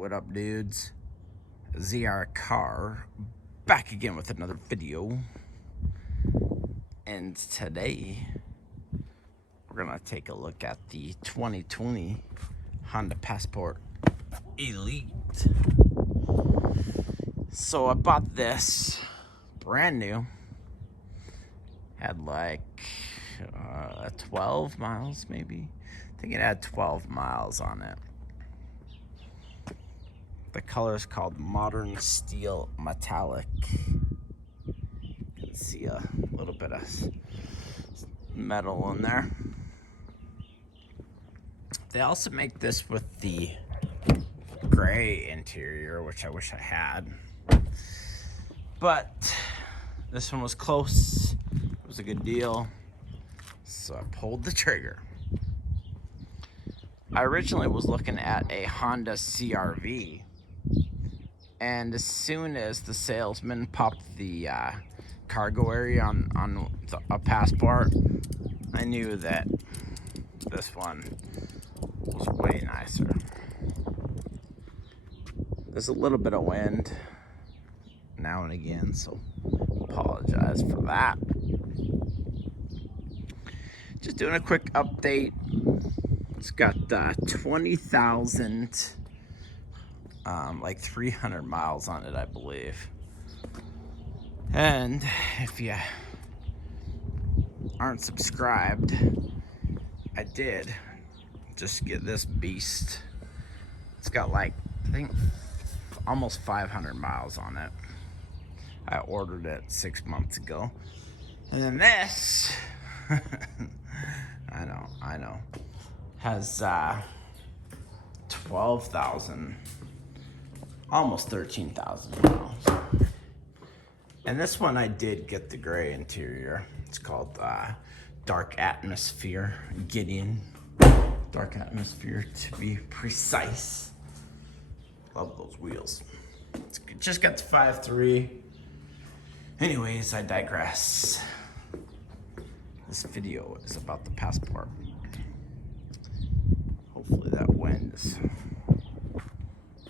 What up, dudes? ZR Car back again with another video, and today we're gonna take a look at the 2020 Honda Passport Elite. So I bought this brand new, had like 12 miles maybe. I think it had 12 miles on it. The color is called Modern Steel Metallic. You can see a little bit of metal in there. They also make this with the gray interior, which I wish I had. But this one was close. It was a good deal. So I pulled the trigger. I originally was looking at a Honda CR-V. And as soon as the salesman popped the cargo area on a Passport, I knew that this one was way nicer. There's a little bit of wind now and again, so apologize for that. Just doing a quick update. It's got 20,000 like 300 miles on it, I believe. And if you aren't subscribed, I did just get this beast. It's got like, I think, almost 500 miles on it. I ordered it 6 months ago. And then this, I know, has 12,000, almost 13,000 miles. And this one I did get the gray interior. It's called Dark Atmosphere, Gideon. Dark Atmosphere, to be precise. Love those wheels. It's just got the 5.3. Anyways, I digress. This video is about the Passport. Hopefully that wind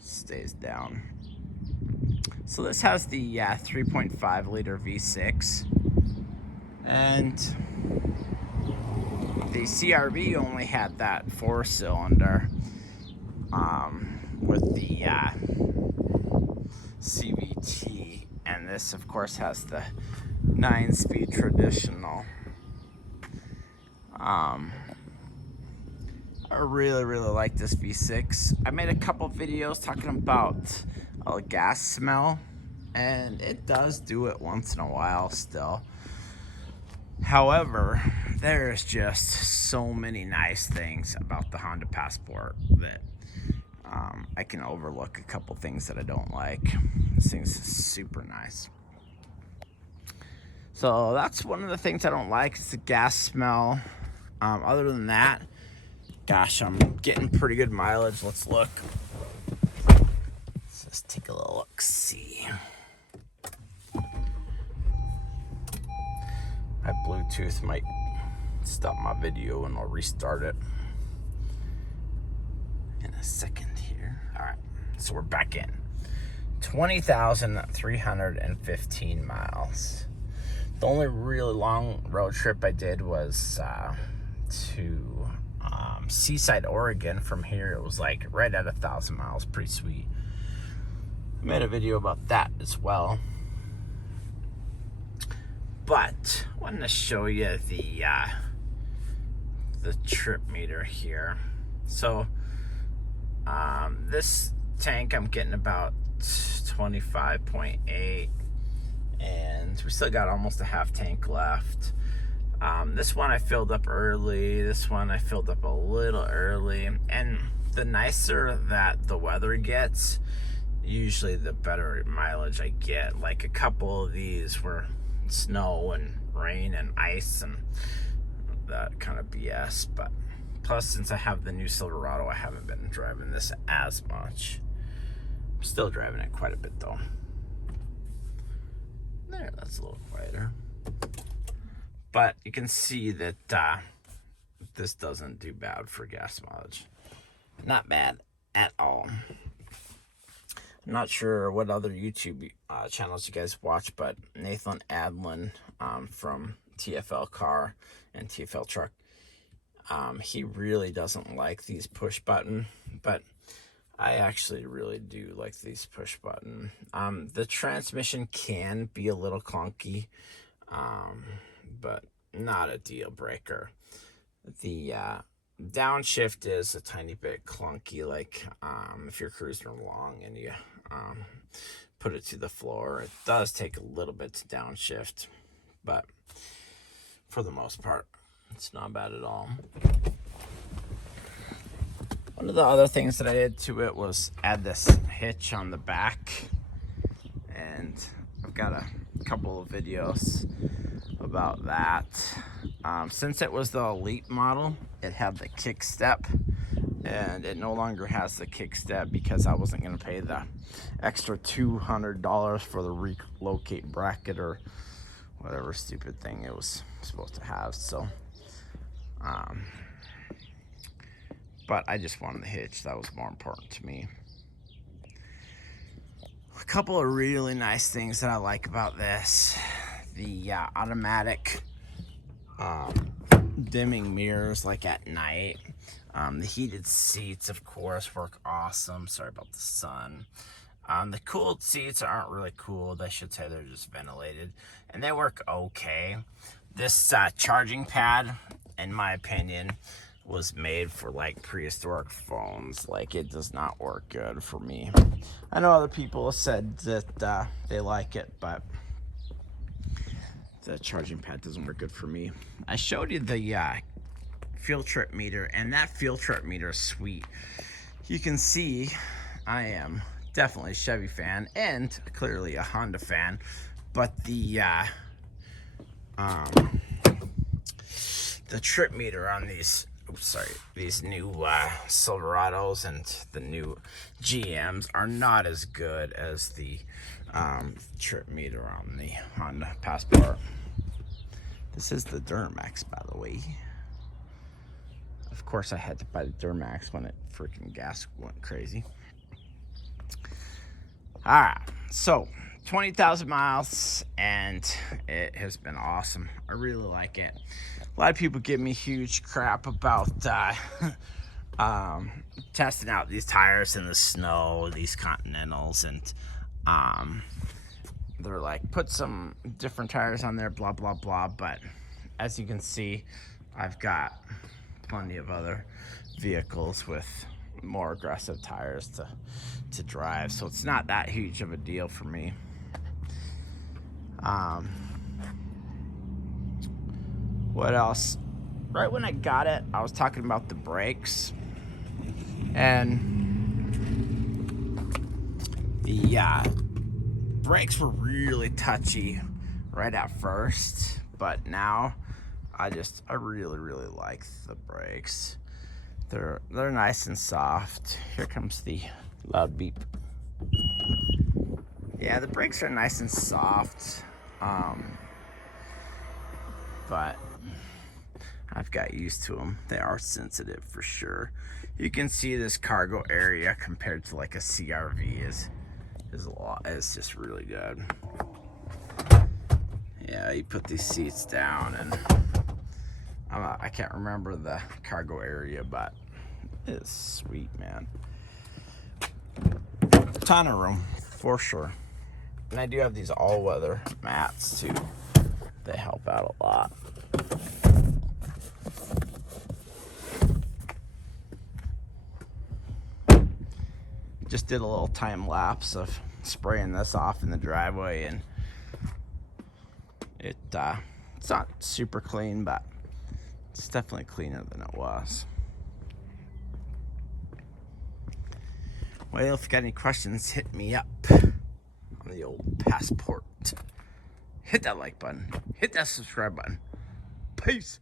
stays down. So this has the 3.5 liter V6, and the CR-V only had that 4-cylinder with the CVT, and this of course has the 9-speed traditional. I really like this V6. I made a couple videos talking about a gas smell, and it does do it once in a while still. However, there's just so many nice things about the Honda Passport that I can overlook a couple things that I don't like. This thing's super nice. So that's one of the things I don't like, is the gas smell. Other than that, gosh, I'm getting pretty good mileage. Let's look. Let's just take a little look-see. My Bluetooth might stop my video and I'll restart it in a second here. All right, so we're back in. 20,315 miles. The only really long road trip I did was to Seaside, Oregon. From here, it was like right at 1,000 miles. Pretty sweet. I made a video about that as well. But I wanted to show you the trip meter here. So this tank I'm getting about 25.8, and we still got almost a half tank left. This one I filled up early. This one I filled up a little early. And the nicer that the weather gets, usually the better mileage I get. Like a couple of these were snow and rain and ice and that kind of BS. But plus, since I have the new Silverado, I haven't been driving this as much. I'm still driving it quite a bit though. There, that's a little quieter. But you can see that this doesn't do bad for gas mileage. Not bad at all. I'm not sure what other YouTube channels you guys watch, but Nathan Adlin from TFL Car and TFL Truck, he really doesn't like these push button, but I actually really do like these push button. The transmission can be a little clunky, but not a deal breaker. The downshift is a tiny bit clunky, like if you're cruising along and you put it to the floor, it does take a little bit to downshift, but for the most part, it's not bad at all. One of the other things that I did to it was add this hitch on the back, and I've got a couple of videos about that. Since it was the Elite model, it had the kick step, and it no longer has the kick step because I wasn't going to pay the extra $200 for the relocate bracket or whatever stupid thing it was supposed to have. So but I just wanted the hitch. That was more important to me. A couple of really nice things that I like about this: the automatic dimming mirrors, like at night. The heated seats, of course, work awesome. Sorry about the sun. The cooled seats aren't really cooled. I should say they're just ventilated, and they work okay. This charging pad, in my opinion, was made for like prehistoric phones. Like, it does not work good for me. I know other people have said that they like it, but the charging pad doesn't work good for me. I showed you the fuel trip meter, and that fuel trip meter is sweet. You can see I am definitely a Chevy fan and clearly a Honda fan, but the trip meter on these these new Silverados and the new GMs are not as good as the trip meter on the Honda Passport. This is the Duramax, by the way. Of course, I had to buy the Duramax when it freaking gas went crazy. All right, so 20,000 miles, and it has been awesome. I really like it. A lot of people give me huge crap about testing out these tires in the snow, these Continentals, and they're like, put some different tires on there, blah, blah, blah. But as you can see, I've got plenty of other vehicles with more aggressive tires to drive, so it's not that huge of a deal for me. What else? Right when I got it, I was talking about the brakes, and the brakes were really touchy right at first, but now I really like the brakes. They're nice and soft. Here comes the loud beep. Yeah, the brakes are nice and soft, but I've got used to them. They are sensitive for sure. You can see this cargo area compared to like a CRV is just really good. Yeah, you put these seats down, and I can't remember the cargo area, but it's sweet, man. Ton of room for sure. And I do have these all-weather mats too. They help out a lot. Just did a little time lapse of spraying this off in the driveway, and it's not super clean, but it's definitely cleaner than it was. Well, if you got any questions, hit me up on the old Passport. Hit that like button. Hit that subscribe button. Peace.